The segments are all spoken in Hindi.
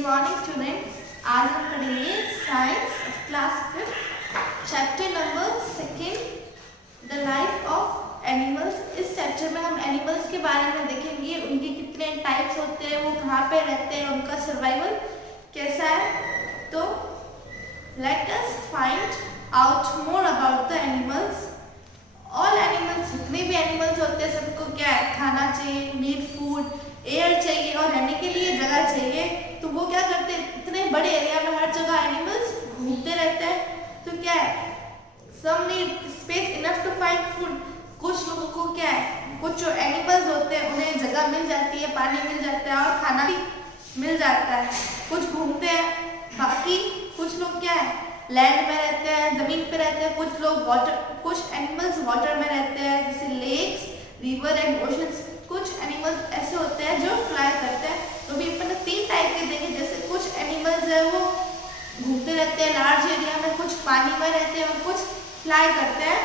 Good morning students. आज हम पढ़ेंगे science class 5 chapter number 2 the life of animals. इस चैप्टर में हम एनिमल्स के बारे में देखेंगे, उनके कितने टाइप्स होते हैं, वो कहाँ पे रहते हैं, उनका सर्वाइवल कैसा है। तो let us find out more about the animals. All animals, जितने भी एनिमल्स होते हैं सबको क्या है, खाना चाहिए, नीड फूड, एयर चाहिए और रहने के लिए जगह चाहिए। तो वो क्या करते हैं, इतने बड़े एरिया में हर जगह एनिमल्स घूमते रहते हैं। तो क्या है, some need space enough to find food. कुछ लोगों को क्या है, कुछ जो एनिमल्स होते हैं उन्हें जगह मिल जाती है, पानी मिल जाता है और खाना भी मिल जाता है, कुछ घूमते हैं। बाकी कुछ लोग क्या है, लैंड में रहते हैं, जमीन पे रहते हैं। कुछ लोग वाटर, कुछ एनिमल्स वाटर में रहते हैं जैसे लेक्स, रिवर एंड ओशंस। कुछ एनिमल्स ऐसे होते हैं जो फ्लाई करते हैं। तो भी अपन 3 टाइप के देंगे। जैसे कुछ एनिमल्स है वो घूमते रहते हैं लार्ज एरिया में, कुछ पानी में रहते हैं और कुछ फ्लाई करते हैं।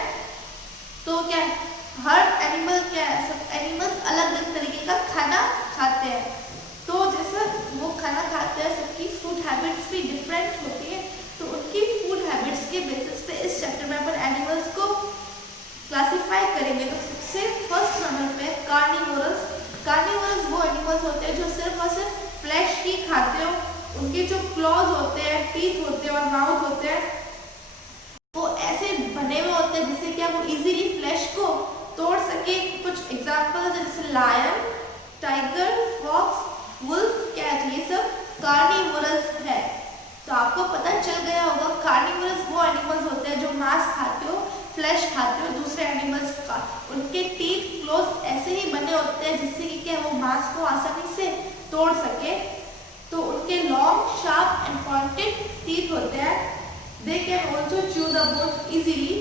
तो क्या है, हर एनिमल क्या है, सब एनिमल्स अलग अलग तरीके का खाना खाते हैं। तो जैसा वो खाना खाते हैं, सबकी फूड हैबिट्स भी डिफरेंट होती है। तो उनकी फूड हैबिट्स के बेसिस पे इस चैप्टर में अपन एनिमल्स को क्लासिफाई करेंगे। तो सबसे फर्स्ट नंबर पे कार्निवोरस। कार्निवोरस वो एनिमल्स होते हैं जो सिर्फ और सिर्फ फ्लैश ही खाते हो। उनके जो क्लॉज होते हैं, टीथ होते हैं और माउथ होते हैं, वो ऐसे बने हुए होते हैं जिससे क्या वो इजीली फ्लैश को तोड़ सके। कुछ एग्जांपल्स जैसे lion, tiger, fox, wolf, cat, ये सब कार्निवोरस है। तो आपको पता चल गया होगा, कार्निवोरस वो एनिमल्स होते हैं जो मांस खाते हो, फ्लैश खाते हो दूसरे एनिमल्स का। उनके टीथ क्लोज ऐसे ही बने होते हैं जिससे कि क्या वो मांस को आसानी से तोड़ सके। तो उनके long, sharp and pointed teeth होते हैं। They can also chew the bones easily.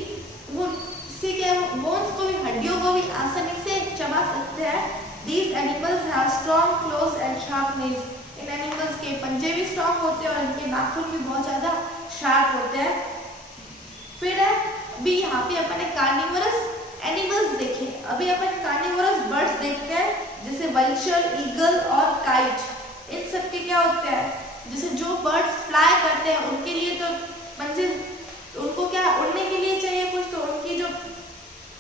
वो इससे क्या बोन्स को भी, हड्डियों को भी आसानी से चबा सकते हैं। These animals have strong close and sharp nails. In animals के पंजे भी स्ट्रॉन्ग होते हैं और इनके नाखून भी बहुत ज्यादा शार्प होते हैं। फिर है अभी यहाँ पे अपन ने कार्निवोरस एनिमल्स देखे। अभी अपन कार्निवोरस बर्ड्स देखते हैं जैसे वल्चर, ईगल और काइट। इन सब के क्या होते हैं, जैसे जो बर्ड्स फ्लाई करते हैं उनके लिए तो पंजे, उनको क्या उड़ने के लिए चाहिए कुछ। तो उनकी जो,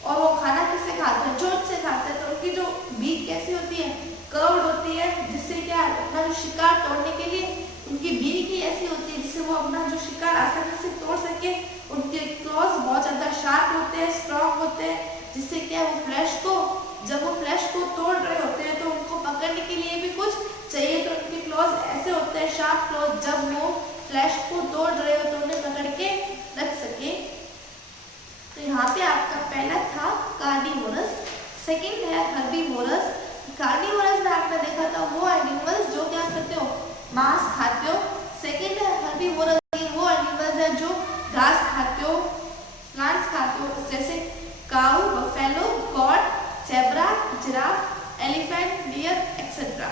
और वो खाना किससे खाते हैं, चोंच से खाते हैं। तो उनकी जो बीक कैसी होती है, कर्व्ड होती है, जिससे क्या अपना जो शिकार तोड़ने के लिए उनकी बीक ही ऐसी होती है जिससे वो अपना जो शिकार आसानी से तोड़ सके। उनके क्लॉज बहुत ज्यादा शार्प होते हैं, स्ट्रॉन्ग होते हैं, जिससे क्या वो फ्लैश को, जब वो फ्लैश को तोड़ रहे होते हैं तो उनको पकड़ने के लिए भी कुछ चाहिए। तो उनके क्लॉज ऐसे होते हैं, शार्प क्लॉज, जब वो फ्लैश को तोड़ रहे हो तो उन्हें पकड़ के रख सके। तो यहाँ पे आपका पहला था कार्निवोरस। सेकंड है हर्बीवोरस। कार्निवोरस में आपने देखा था वो एनिमल्स जो क्या करते हो, मांस खाते हो। सेकंड है हर्बीवोरस, वो एनिमल्स है जो घास खाते हो, प्लांट्स खाते हो, जैसे cow, buffalo, goat, zebra, giraffe, elephant, deer etcetera.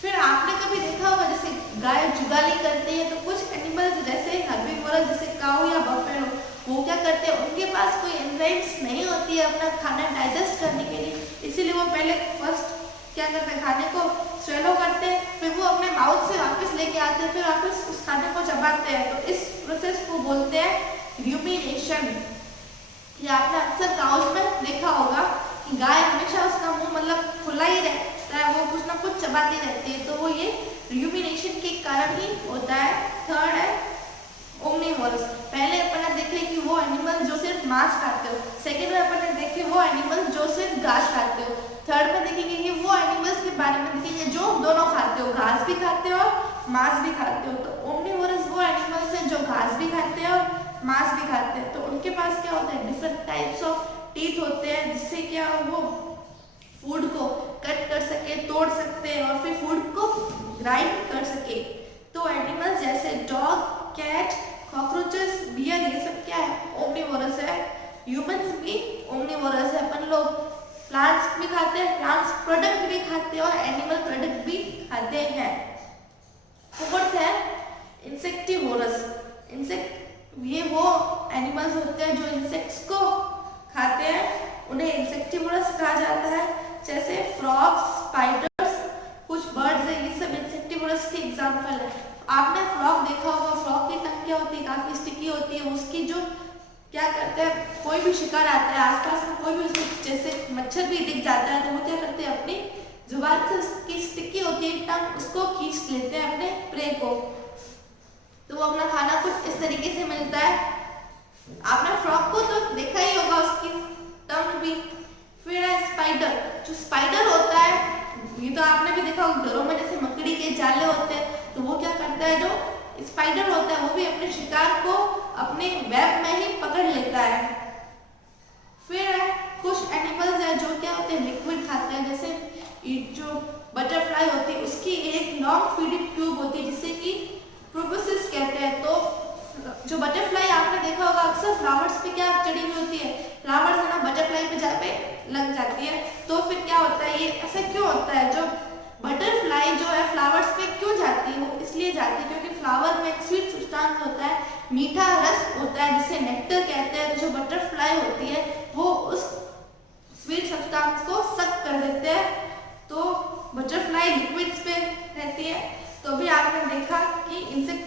फिर आपने कभी देखा होगा जैसे गाय जुगाली करती है। तो कुछ एनिमल्स जैसे हर्बीवोरस, जैसे काऊ या बफेलो, वो क्या करते हैं, उनके पास कोई एंजाइम्स नहीं होती है अपना खाना डाइजेस्ट करने के लिए। इसीलिए वो पहले फर्स्ट क्या करते हैं, खाने को स्वेलो करते हैं, फिर वो अपने माउथ से वापस लेके आते हैं, फिर वापस उस खाने को चबाते हैं। तो इस प्रोसेस को बोलते हैं र्यूमिनेशन। ये आपने अक्सर काउज में देखा होगा कि गाय हमेशा उसका मुंह मतलब खुला ही रहता है, वो कुछ ना कुछ चबाती रहती है। तो वो ये र्यूमिनेशन के कारण ही होता है। थर्ड है ओमनिवोरस। पहले अपन ने देखे कि वो एनिमल जो सिर्फ मांस खाते हो। सेकंड में अपन ने देखे वो एनिमल जो सिर्फ घास खाते हो। थर्ड में देखेंगे कि वो एनिमल्स के बारे में देखेंगे जो दोनों खाते हो, घास भी खाते हो और मांस भी खाते हो। तो ओमनिवोरस वो एनिमल्स हैं जो घास भी खाते हैं और मांस भी खाते हैं। तो उनके पास क्या होता है, डिफरेंट टाइप्स ऑफ टीथ होते हैं, जिससे क्या वो फूड को कट कर सके, तोड़ सकते हैं और फिर फूड को ग्राइंड कर सके। तो एनिमल्स जैसे डॉग, कैट, कॉकरोचेस, बियर, ये सब क्या है, ओमनिवोरस है। ह्यूमंस भी ओमनिवोरस है। अपन लोग प्लांट्स भी खाते हैं, प्लांट्स प्रोडक्ट भी खाते हैं और एनिमल प्रोडक्ट भी खाते हैं। फोर्थ है इंसेक्टिवोरस। ये वो एनिमल्स होते हैं जो इंसेक्ट्स को खाते हैं, उन्हें इंसेक्टिवोरस कहा जाता है। जैसे फ्रॉग्स, स्पाइडर्स, बर्ड्स है, ये सब इंसेक्टिवोरस के एग्जांपल है। आपने फ्रॉग देखा होगा, फ्रॉग की टंग क्या होती है, काफी स्टिकी होती है। उसकी जो क्या करते हैं, कोई भी शिकार आता है आसपास में, कोई भी उसको जैसे मच्छर भी दिख जाता है तो वो क्या करते हैं, अपनी जुबान से उसकी स्टिकी होती है टंग, उसको खींच लेते हैं अपने प्रे को, तो वो अपना खाना कुछ इस तरीके से मिलता है। आपने फ्रॉग को तो देखा ही होगा, उसकी टंग भी। फिर है स्पाइडर। जो स्पाइडर होता है, ये तो आपने भी देखा होगा, घरों में जैसे मकड़ी के जाले होते हैं, तो वो क्या करता है, जो स्पाइडर होता है वो भी अपने शिकार को अपने वेब में ही पकड़ लेता है। फिर है कुछ एनिमल्स है जो क्या होते हैं, लिक्विड खाते हैं। जैसे जो बटरफ्लाई होती है, उसकी एक लॉन्ग फीडिंग ट्यूब होती है जिसे कि प्रोबोसिस कहते हैं। तो जो बटरफ्लाई आपने देखा होगा, अक्सर फ्लावर्स पे क्या चढ़ी हुई होती है, फ्लावर्स है ना, बटरफ्लाई पे जाके लग जाती है। तो फिर क्या होता है, ये ऐसा क्यों होता है, जो बटरफ्लाई जो है फ्लावर्स पे क्यों जाती है, वो इसलिए जाती है क्योंकि फ्लावर में एक स्वीट सब्सटेंस होता है, मीठा रस होता है जिसे नेक्टर कहते हैं। तो जो बटरफ्लाई होती है वो उस स्वीट सब्सटेंस को सक कर देते हैं, तो बटरफ्लाई लिक्विड्स पे रहती है। तो भी आपने देखा कि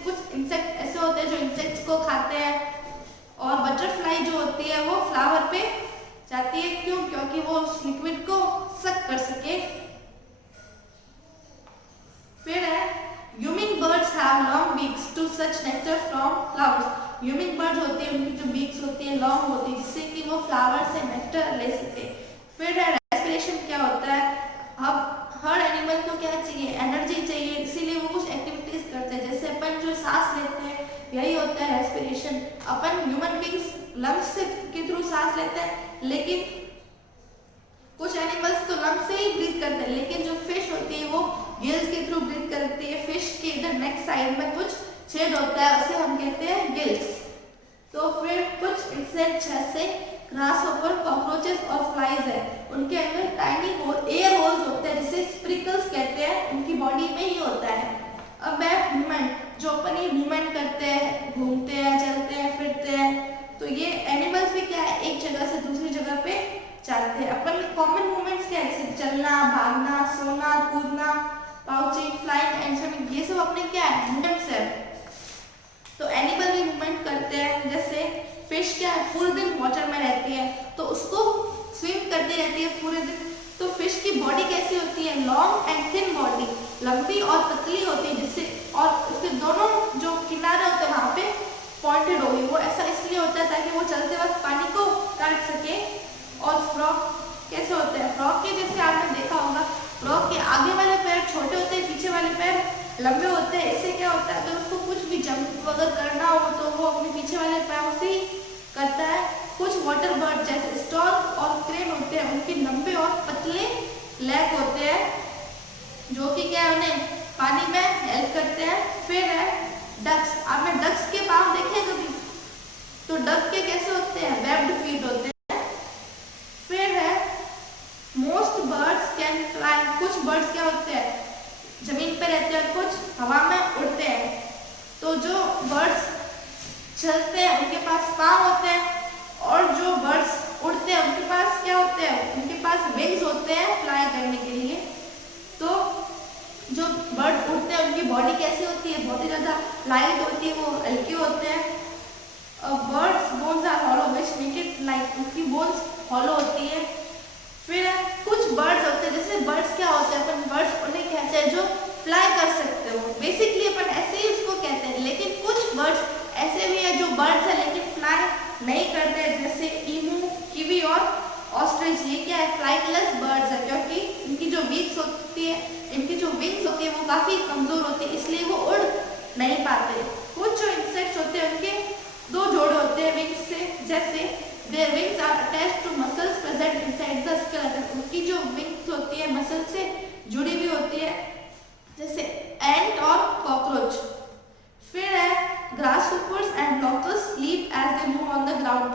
कुछ इंसेक्ट ऐसे होते हैं जो इंसेक्ट्स को खाते हैं, और बटरफ्लाई जो होती है वो फ्लावर पे जाती है। क्यों? क्योंकि वो उस लिक्विड को सक कर सके। फिर है humming birds have long beaks to suck nectar from flowers. Humming bird होती है, उनकी जो बीक्स होती है लॉन्ग होती है, जिससे कि वो फ्लावर से नेक्टर ले सके। फिर है रेस्पिरेशन। क्या होता है, अब हर एनिमल को क्या चाहिए, एनर्जी चाहिए, इसीलिए वो कुछ एक्टिविटीज करते हैं। जैसे अपन जो सांस लेते हैं, यही होता है रेस्पिरेशन। अपन ह्यूमन बींग्स लंग्स से के थ्रू सांस लेते हैं, लेकिन कुछ एनिमल्स तो लंग्स से ही ब्रीथ करते हैं, लेकिन जो फिश होती है वो गिल्स के थ्रू ब्रीथ करती है। फिश के इधर नेक साइड में कुछ छेद होता है, उसे हम कहते हैं गिल्स। तो फिर कुछ इंसेक्ट्स जैसे ग्रासहॉपर, कॉकरोचेस और फ्लाइज है, उनके अंदर टाइनी एयर होल्स होते हैं जिसे स्प्रिकल्स कहते हैं, उनकी बॉडी में ही होता है। अब है मूवमेंट। जो अपन ये मूवमेंट करते हैं, घूमते हैं, चलते हैं, फिरते हैं, तो ये एनिमल्स भी क्या है, एक जगह से दूसरी जगह पे चलते हैं। अपन कॉमन मूवमेंट्स क्या है, जैसे चलना, भागना, सोना, कूदना, पाउचिंग, फ्लाइंग एंड स्विमिंग, ये सब अपने क्या है, मूवमेंट्स है। तो एनिमल भी मूवमेंट करते हैं। जैसे फिश क्या है, पूरे दिन वाटर में रहती है, तो उसको स्विम करती रहती है पूरे दिन। तो फिश की बॉडी कैसी होती है, लॉन्ग एंड थिन बॉडी, लंबी और पतली होती है, जिससे और उसके दोनों जो किनारे होते हैं वहां पे पॉइंटेड होगी। वो ऐसा इसलिए होता है ताकि वो चलते वक्त पानी को काट सके। और फ्रॉग कैसे होते हैं, फ्रॉग के जैसे आपने देखा होगा, फ्रॉग के आगे वाले पैर छोटे होते हैं, पीछे वाले पैर लंबे होते हैं। इससे क्या होता है, अगर उसको कुछ भी जंप वगैरह करना हो तो वो अपने पीछे वाले पैरों से ही करता है। कुछ वाटर बर्ड जैसे स्टॉर्क और क्रेन होते हैं, उनके लंबे और पतले लेग होते हैं, जो कि क्या उन्हें पानी में हेल्प करते हैं। फिर है डक्स। आपने डक्स के पाँव देखे कभी, तो डक के कैसे होते हैं, वेब्ड फीट होते हैं। फिर है मोस्ट बर्ड्स कैन फ्लाई। कुछ बर्ड्स क्या होते हैं, जमीन पे रहते हैं, कुछ हवा में उड़ते हैं। तो जो बर्ड्स चलते हैं उनके पास पाँव होते हैं, और जो बर्ड्स उड़ते हैं उनके पास क्या होते हैं, उनके पास विंग्स होते हैं फ्लाई करने के लिए। तो जो बर्ड्स उड़ते हैं उनकी बॉडी कैसी होती है, बहुत ही ज़्यादा लाइट होती है, वो हल्के होते हैं। Birds bones are hollow which make it light. उनकी बोन्स हॉलो होती है। फिर कुछ बर्ड्स होते हैं, जैसे बर्ड्स क्या होते हैं, अपन बर्ड्स उन्हें कहते हैं जो फ्लाई कर सकते हो, बेसिकली अपन ऐसे ही उसको कहते हैं। लेकिन कुछ बर्ड्स ऐसे भी है जो बर्ड्स है लेकिन फ्लाई नहीं करते, जैसे ईमू, कीवी और ऑस्ट्रिच। ये क्या है, फ्लाइटलेस बर्ड्स है, क्योंकि इनकी जो विंग्स होती है, इनकी जो विंग्स होती है वो काफ़ी कमज़ोर होती है, इसलिए वो उड़ नहीं पाते। कुछ जो इंसेक्ट्स होते हैं उनके दो जोड़े होते हैं विंग्स से, जैसे their wings are attached to muscles present inside the skeleton. उनकी जो विंग्स होती है मसल से जुड़ी हुई होती है, जैसे एंट और कॉकरोच। फिर है grasshoppers and locust leap as they move on the ground.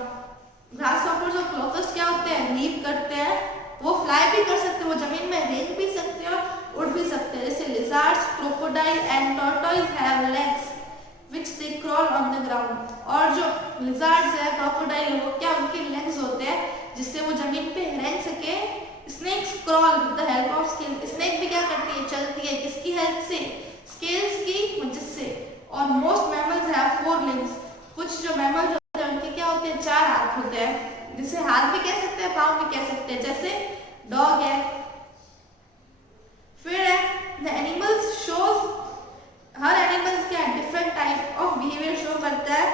Grasshoppers और लोकस्ट क्या होते हैं, लीप करते हैं, वो फ्लाई भी कर सकते हैं, वो जमीन में रेंग भी सकते हैं और उड़ भी सकते हैं। जैसे lizards, crocodile and tortoise have legs which they crawl on the ground। और जो लिजार्ड्स है, क्रोकोडाइल, वो क्या, उनके लेग्स होते हैं जिससे वो जमीन पे रेंग सके, snakes crawl with the help of scale, snake भी क्या करती है, चलती है, किसकी हेल्प से, स्केल्स की मदद से। और मोस्ट मैमल्स हैव 4 लिम्स, कुछ जो मैमल्स होते हैं उनके क्या होते हैं, 4 हाथ होते हैं, जिसे हाथ भी कह सकते हैं, पाँव भी कह सकते हैं, जैसे डॉग है। फिर है द एनिमल्स शोज, हर एनिमल्स क्या different type of behaviour show करता है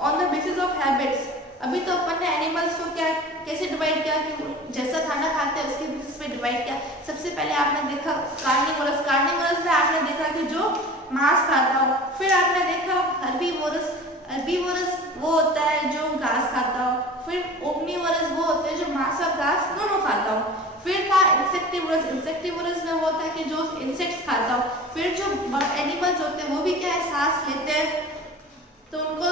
on the basis of habits. अभी तो अपन ने एनिमल्स को क्या कैसे डिवाइड किया कि जैसा खाना खाते हैं उसके बेसिस पे डिवाइड किया। सबसे पहले आपने देखा कार्निवोरस, कार्निवोरस में आपने देखा कि जो मांस खाता हो। फिर आपने देखा हर्बीवोरस, हर्बीवोरस वो होता है जो घास खाता हो। फिर ओमनीवोरस वो होते हैं जो मांस और घास दोनों खाता हो। फिर था इंसेक्टिवोरस, इंसेक्टिवोरस में वो होता है कि जो इंसेक्ट्स खाता हो। फिर जो एनिमल्स होते हैं वो भी क्या है, सांस लेते हैं, तो उनको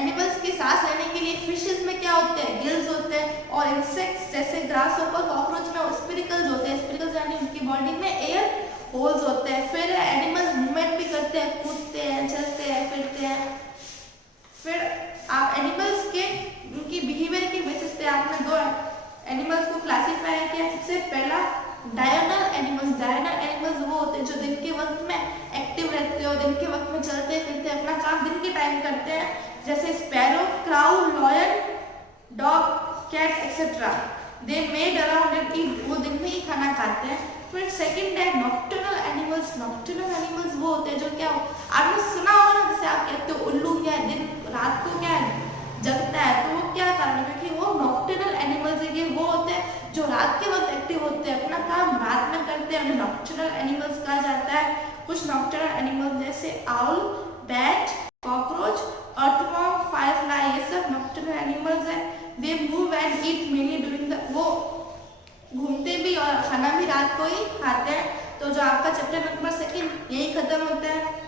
एनिमल्स की सांस लेने के लिए फिशेस में क्या होते हैं, गिल्स होते हैं। और इंसेक्ट्स जैसे ग्रास होपर, कॉकरोच में स्पिरिकल्स होते हैं, स्पिरिकल्स यानी उनकी बॉडी में एयर होल्स होते हैं। फिर एनिमल्स मूवमेंट भी करते हैं, कूदते हैं, चलते हैं, फिरते हैं। फिर आप एनिमल्स के उनकी बिहेवियर के बेसिस पे आपने 2 एनिमल्स को क्लासीफाई किया। सबसे पहला डायर्नल एनिमल्स, डायर्नल एनिमल्स वो होते हैं जो दिन के वक्त में एक्टिव रहते हो, दिन के वक्त में चलते फिरते अपना काम दिन के टाइम करते हैं, जैसे sparrow, crow, lion, dog, cat etcetera. They made around and eat, वो दिन में ही खाना खाते हैं। फिर सेकंड है नॉक्टर्नल एनिमल्स, नॉक्टर्नल एनिमल्स वो होते हैं जो क्या आपने सुना होगा ना, जैसे आप कहते हो उल्लू क्या है, दिन रात को क्या है जगता है, तो वो क्या कारण है, क्योंकि वो नॉक्टर्नल एनिमल्स है। ये वो होते हैं जो रात के वक्त एक्टिव होते हैं, अपना काम रात में करते हैं, उन्हें नॉक्टर्नल एनिमल्स कहा जाता है। कुछ नॉक्टर्नल एनिमल्स जैसे owl, bat, cockroach, earthworm, Firefly, ये सब नॉक्टर्नल एनिमल्स हैं। They move and eat mainly during the, वो घूमते भी और खाना भी रात को ही खाते हैं। तो जो आपका चैप्टर नंबर 2 यही खत्म होता है।